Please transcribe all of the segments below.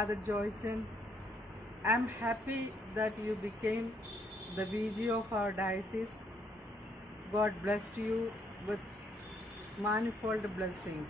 Father Joychan. I'm happy that you became the VG of our diocese. God blessed you with manifold blessings.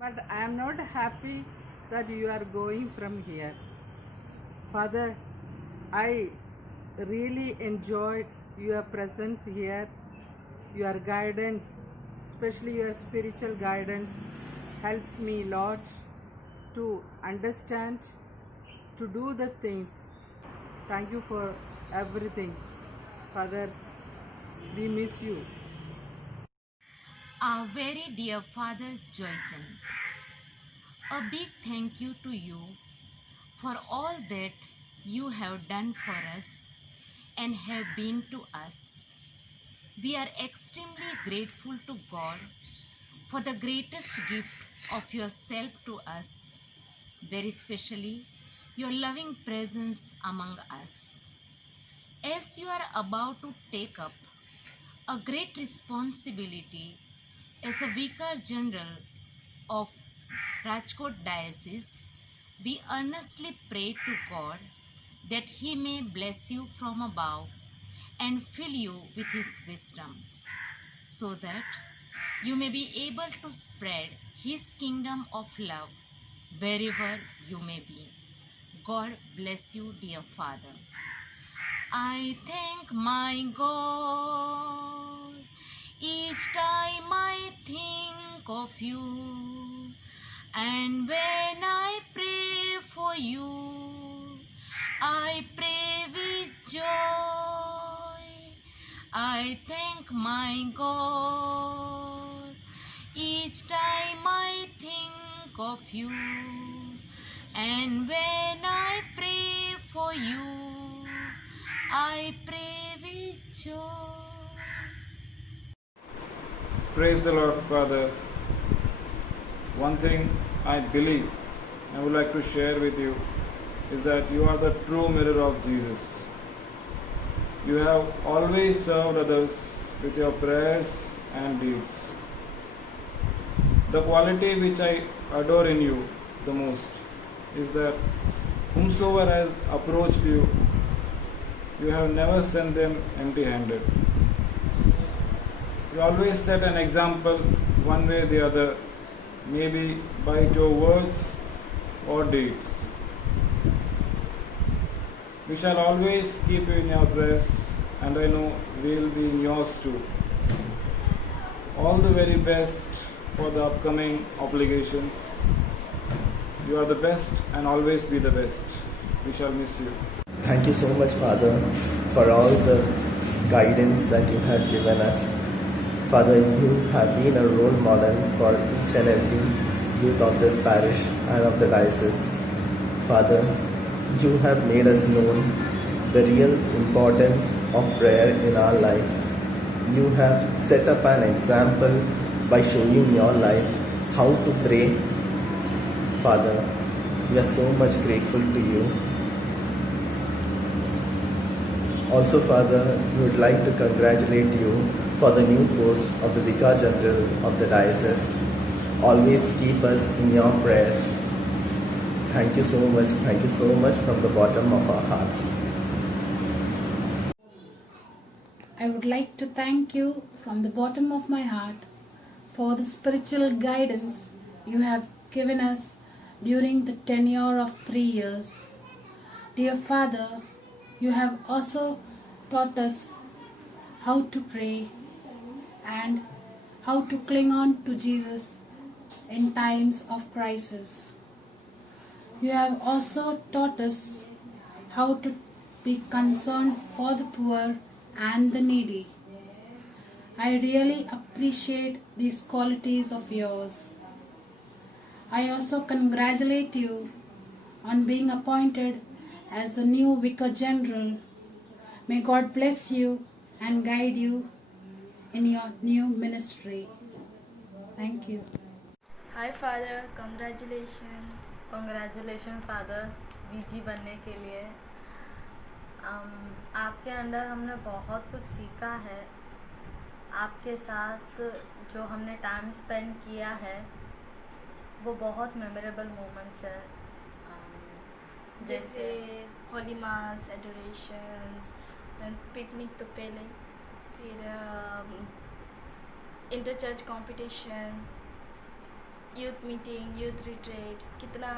But I am not happy that you are going from here. Father, I really enjoyed your presence here, your guidance, especially your spiritual guidance, helped me a lot to understand, to do the things. Thank you for everything. Father, we miss you. Our very dear Father Joychan, a big thank you to you for all that you have done for us and have been to us. We are extremely grateful to God for the greatest gift of yourself to us, very specially your loving presence among us. As you are about to take up a great responsibility as a Vicar General of Rajkot Diocese, we earnestly pray to God that He may bless you from above and fill you with His wisdom, so that you may be able to spread His kingdom of love wherever you may be. God bless you, dear Father. I thank my God each time I think of you, and when I pray for you, I pray with joy. I thank my God each time I think of you, and when I pray for you, I pray with joy. Praise the Lord, Father. One thing I believe I would like to share with you is that you are the true mirror of Jesus. You have always served others with your prayers and deeds. The quality which I adore in you the most is that whomsoever has approached you, you have never sent them empty-handed. You always set an example one way or the other, maybe by your words or deeds. We shall always keep you in your prayers, and I know we will be in yours too. All the very best for the upcoming obligations. You are the best and always be the best. We shall miss you. Thank you so much, Father, for all the guidance that you have given us. Father, you have been a role model for each and every youth of this parish and of the diocese. Father, you have made us known the real importance of prayer in our life. You have set up an example by showing your life how to pray. Father, we are so much grateful to you. Also, Father, we would like to congratulate you for the new post of the Vicar General of the Diocese. Always keep us in your prayers. Thank you so much from the bottom of our hearts. I would like to thank you from the bottom of my heart for the spiritual guidance you have given us during the tenure of 3 years. Dear Father, you have also taught us how to pray and how to cling on to Jesus in times of crisis. You have also taught us how to be concerned for the poor and the needy. I really appreciate these qualities of yours. I also congratulate you on being appointed as a new Vicar General. May God bless you and guide you in your new ministry. Thank you. Hi Father, congratulations Father VG बनने के लिए। आपके under हमने बहुत कुछ सीखा है। आपके साथ जो हमने टाइम स्पेंड किया है वो बहुत मेमोरेबल मोमेंट्स है। जैसे होली मास, एडोरेशंस, पिकनिक तो पहले, फिर inter church competition, youth meeting, youth retreat, कितना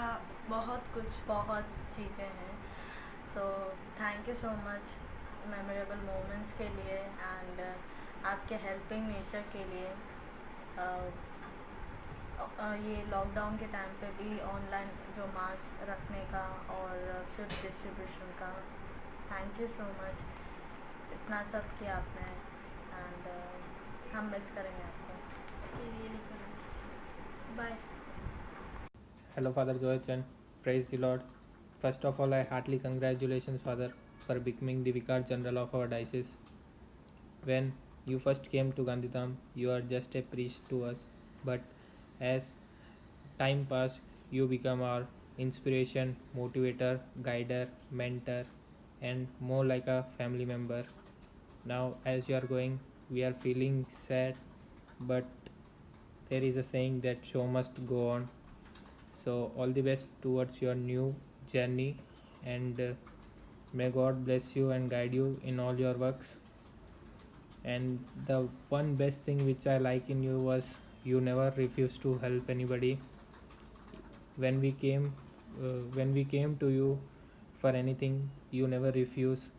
बहुत चीज़ें हैं. So thank you so much memorable moments के लिए एंड आपके हेल्पिंग नेचर के लिए. ये लॉकडाउन के टाइम पे भी ऑनलाइन जो मास्क रखने का और फूड डिस्ट्रीब्यूशन का, थैंक यू सो मच. इतना सब किया आपने एंड हम मिस करेंगे आपको. Bye. Hello, Father Joychan. Praise the Lord. First of all, I heartily congratulations, Father, for becoming the Vicar General of our diocese. When you first came to Gandhidham, you are just a priest to us, but as time passed, you become our inspiration, motivator, guider, mentor, and more like a family member. Now, as you are going, we are feeling sad, but there is a saying that show must go on. So, all the best towards your new journey, and may God bless you and guide you in all your works. And the one best thing which I like in you was you never refused to help anybody. When we came to you for anything, you never refused.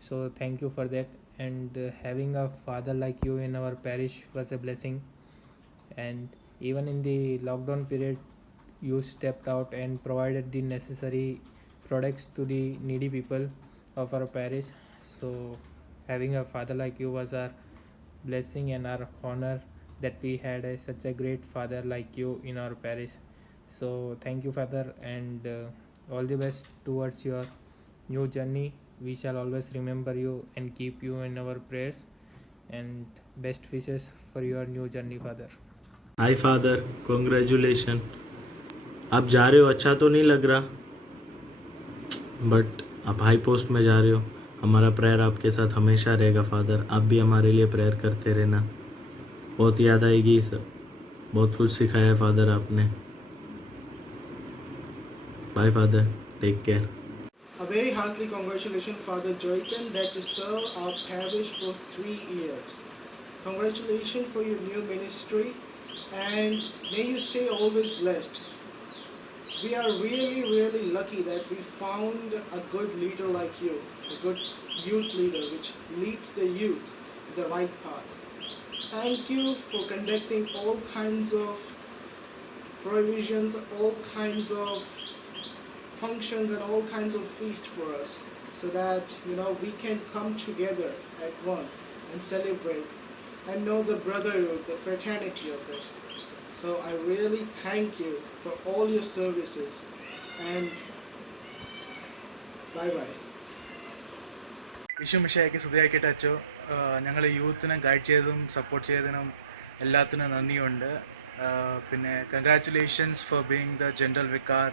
So thank you for that. And having a father like you in our parish was a blessing. And even in the lockdown period, you stepped out and provided the necessary products to the needy people of our parish. So having a father like you was our blessing and our honor that we had such a great father like you in our parish. So thank you, Father, and all the best towards your new journey. We shall always remember you and keep you in our prayers, and best wishes for your new journey, Father. Hi father, congratulation. आप जा रहे हो, अच्छा तो नहीं लग रहा, but आप हाई पोस्ट में जा रहे हो. हमारा प्रेयर आपके साथ हमेशा रहेगा फादर. आप भी हमारे लिए प्रेयर करते रहना. बहुत याद आएगी सब. बहुत कुछ सिखाया है फादर आपने. Bye father, take care. A very heartily congratulations, Father Joychan, that you serve our parish for 3 years. Congratulations for your new ministry, and may you stay always blessed. We are really, really lucky that we found a good leader like you, a good youth leader which leads the youth to the right path. Thank you for conducting all kinds of provisions, all kinds of functions and all kinds of feast for us, so that we can come together at one and celebrate and know the brotherhood, the fraternity of it. So I really thank you for all your services, and bye bye. Vishu മിഷയൊക്കെ സ്തുതിയാക്കിയിട്ട് അച്ചോ. ഞങ്ങൾ യൂത്തിനെ guide ചെയ്തതും support ചെയ്തതിനും എല്ലാത്തിനും നന്ദിയുണ്ട്. പിന്നെ congratulations for being the general വിക്കാർ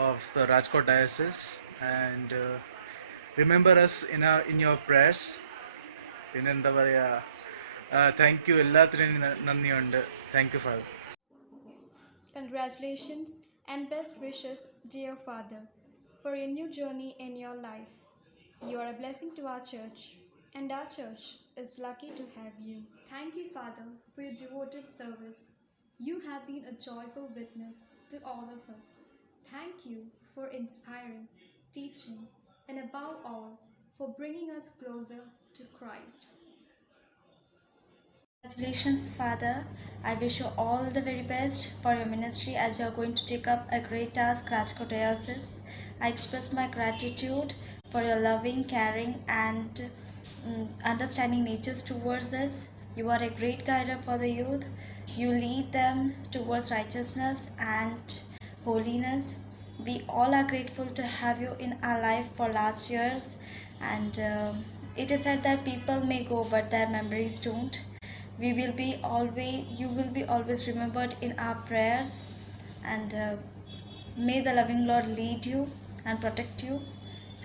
of the Rajkot Diocese, and remember us in your prayers. പിന്നെന്താ പറയുക, താങ്ക് യു, എല്ലാത്തിനും നന്ദിയുണ്ട്. Thank you father. Congratulations and best wishes, dear Father, for your new journey in your life. You are a blessing to our church, and our church is lucky to have you. Thank you, Father, for your devoted service. You have been a joyful witness to all of us. Thank you for inspiring, teaching, and above all, for bringing us closer to Christ. Congratulations, Father. I wish you all the very best for your ministry as you are going to take up a great task, Rajkot Diocese. I express my gratitude for your loving, caring, and understanding natures towards us. You are a great guider for the youth. You lead them towards righteousness and holiness. We all are grateful to have you in our life for last years, and it is said that people may go but their memories don't. You will be always remembered in our prayers, and may the loving Lord lead you and protect you.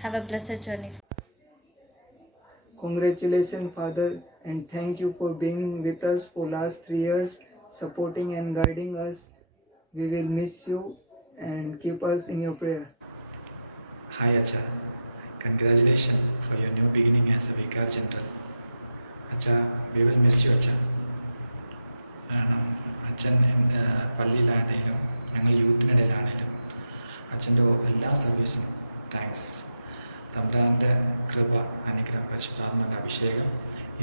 Have a blessed journey. Congratulations, Father, and thank you for being with us for last 3 years, supporting and guiding us. We will miss you and keep us in your prayer. Hi Acha, congratulations for your new beginning as a Vicar General. Acha, we will miss you Acha. കാരണം അച്ഛൻ പള്ളിയിലാണെങ്കിലും ഞങ്ങൾ യൂത്തിനിടയിലാണെങ്കിലും അച്ഛൻ്റെ എല്ലാ സർവീസിനും thanks. തമ്പുരാൻ്റെ കൃപ, അനുഗ്രഹം, പരിശുദ്ധാത്മാവിൻ്റെ അഭിഷേകം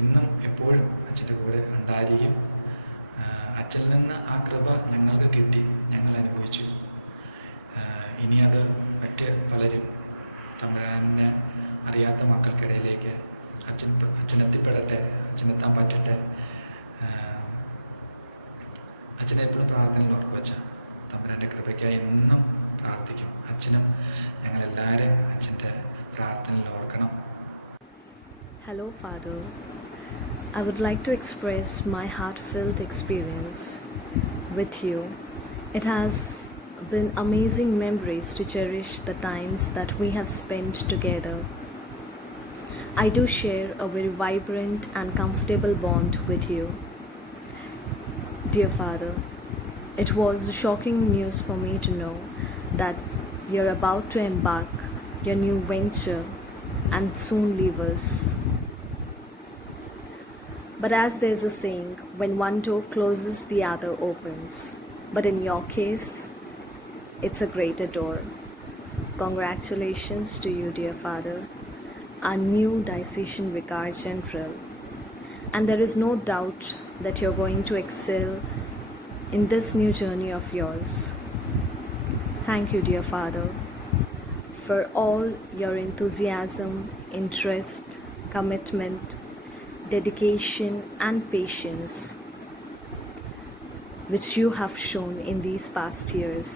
ഇന്നും എപ്പോഴും അച്ഛൻ്റെ കൂടെ ഉണ്ടായിരിക്കും. അച്ഛനിൽ നിന്ന് ആ കൃപ ഞങ്ങൾക്ക് കിട്ടി, ഞങ്ങൾ അനുഭവിച്ചു. ഇനി അത് മറ്റ് പലരും തമ്പുരാനെ അറിയാത്ത മക്കൾക്കിടയിലേക്ക് അച്ഛനെത്തിപ്പെടട്ടെ, അച്ഛനെത്താൻ പറ്റട്ടെ. അച്ഛനെ എപ്പോഴും പ്രാർത്ഥനയിൽ ഓർക്കുക അച്ഛൻ. തമ്പുരാൻ്റെ കൃപയ്ക്കായി എന്നും പ്രാർത്ഥിക്കും. അച്ഛനും ഞങ്ങളെല്ലാവരും അച്ഛൻ്റെ പ്രാർത്ഥനയിൽ ഓർക്കണം. Hello, Father. I would like to express my heartfelt experience with you. It has been amazing memories to cherish the times that we have spent together. I do share a very vibrant and comfortable bond with you. Dear Father, it was shocking news for me to know that you're about to embark your new venture and soon leave us. But as there's a saying, when one door closes, the other opens. But in your case, it's a greater door. Congratulations to you, dear Father, our new Diocesan Vicar General. And there is no doubt that you're going to excel in this new journey of yours. Thank you, dear Father, for all your enthusiasm, interest, commitment, dedication, and patience which you have shown in these past years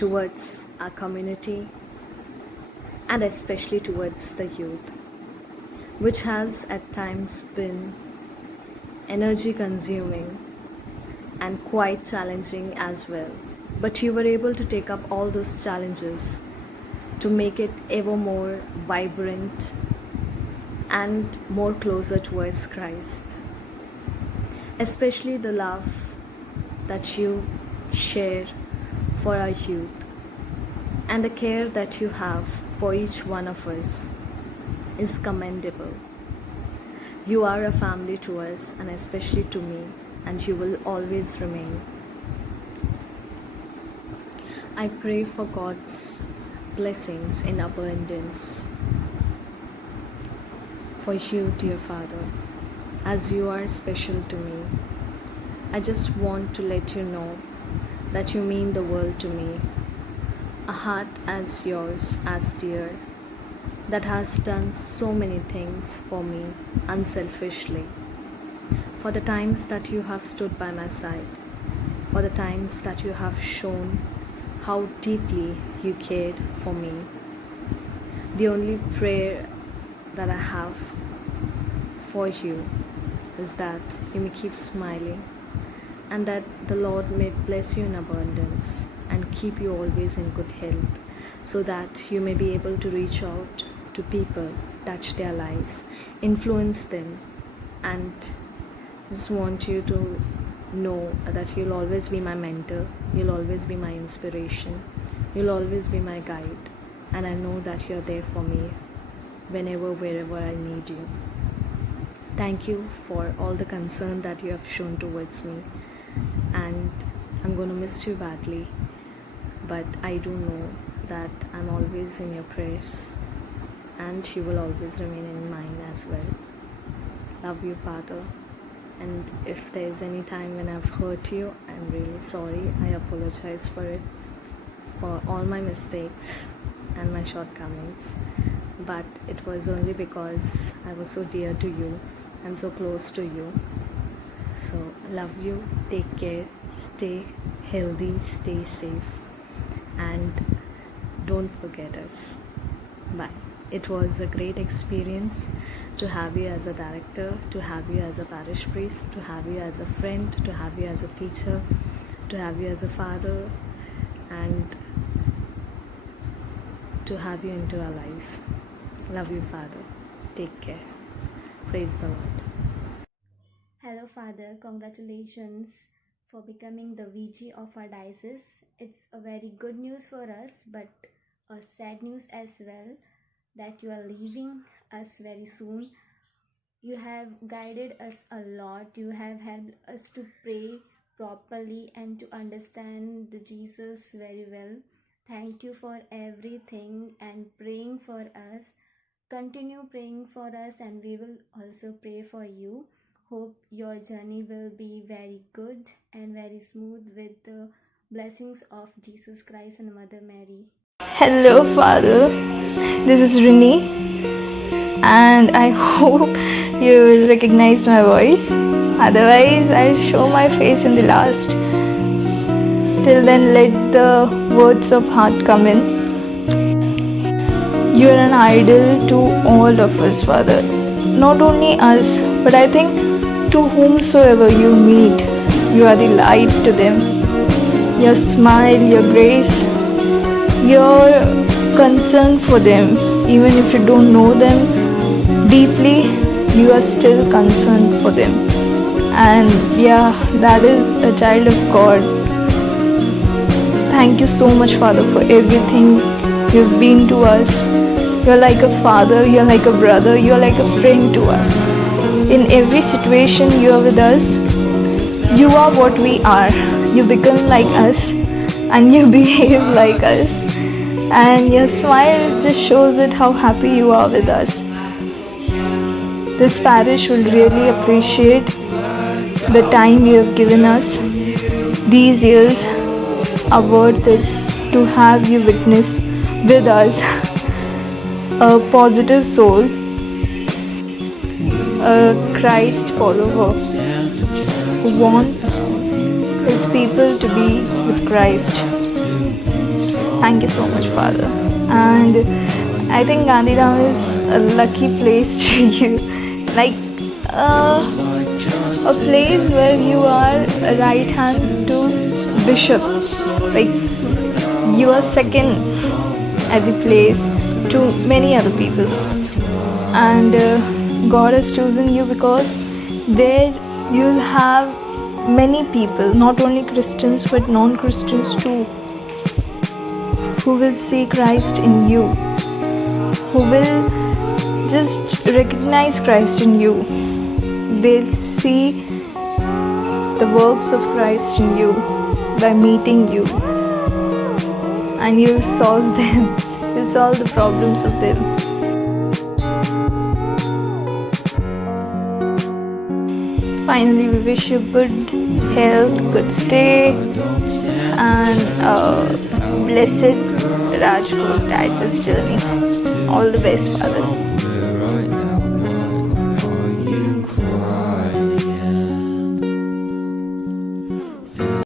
towards our community and especially towards the youth, which has at times been energy consuming and quite challenging as well. But you were able to take up all those challenges to make it ever more vibrant and more closer towards Christ. Especially the love that you share for our youth and the care that you have for each one of us is commendable. You are a family to us and especially to me, and you will always remain. I pray for God's blessings in abundance for you, dear Father, as you are special to me. I just want to let you know that you mean the world to me. A heart as yours, as dear, that has done so many things for me unselfishly. For the times that you have stood by my side, for the times that you have shown how deeply you cared for me. The only prayer that I have for you is that you may keep smiling and that the Lord may bless you in abundance and keep you always in good health, so that you may be able to reach out to people, touch their lives, influence them, and just want you to know that you'll always be my mentor, you'll always be my inspiration, you'll always be my guide, and I know that you're there for me whenever, wherever I need you. Thank you for all the concern that you have shown towards me, and I'm going to miss you badly, but I do know that I'm always in your prayers and you will always remain in mine as well. Love you, Father, and if there's any time when I've hurt you, I'm really sorry. I apologize for it, for all my mistakes and my shortcomings, but it was only because I was so dear to you and so close to you. So love you, take care, stay healthy, stay safe, and don't forget us. Bye. It was a great experience to have you as a director, to have you as a parish priest, to have you as a friend, to have you as a teacher, to have you as a father, and to have you into our lives. Love you, Father. Take care. Praise the Lord. Hello, Father. Congratulations for becoming the VG of our diocese. It's a very good news for us, but a sad news as well, that you are leaving us very soon. You have guided us a lot. You have helped us to pray properly and to understand the Jesus very well. Thank you for everything and praying for us. Continue praying for us, and we will also pray for you. Hope your journey will be very good and very smooth with the blessings of Jesus Christ and Mother Mary. Hello, Father. This is Rini, and I hope you will recognize my voice. Otherwise, I'll show my face in the last. Till then, let the words of heart come in. You are an idol to all of us, Father. Not only us, but I think to whomsoever you meet, you are the light to them. Your smile, your grace, your concern for them, even if you don't know them deeply, you are still concerned for them. And yeah, that is a child of God. Thank you so much, Father, for everything you've been to us. You're like a father, you're like a brother, you're like a friend to us. In every situation you are with us. You are what we are. You become like us and you behave like us. And your smile just shows it how happy you are with us. This parish will really appreciate the time you have given us. These years are worth it to have you witness with us a positive soul, a Christ follower who wants his people to be with Christ. Thank you so much, Father. And I think Gandhidham is a lucky place to you. Like a place where you are a right hand to Bishop. Like you are second at the place to many other people. And God has chosen you because there you'll have many people, not only Christians but non-Christians too, who will see Christ in you, who will just recognize Christ in you. They'll see the works of Christ in you by meeting you, and you'll solve them. You'll solve the problems of them. Finally, we wish you good health, good stay, and blessed Rajkot Diocese journey. All the best, Father.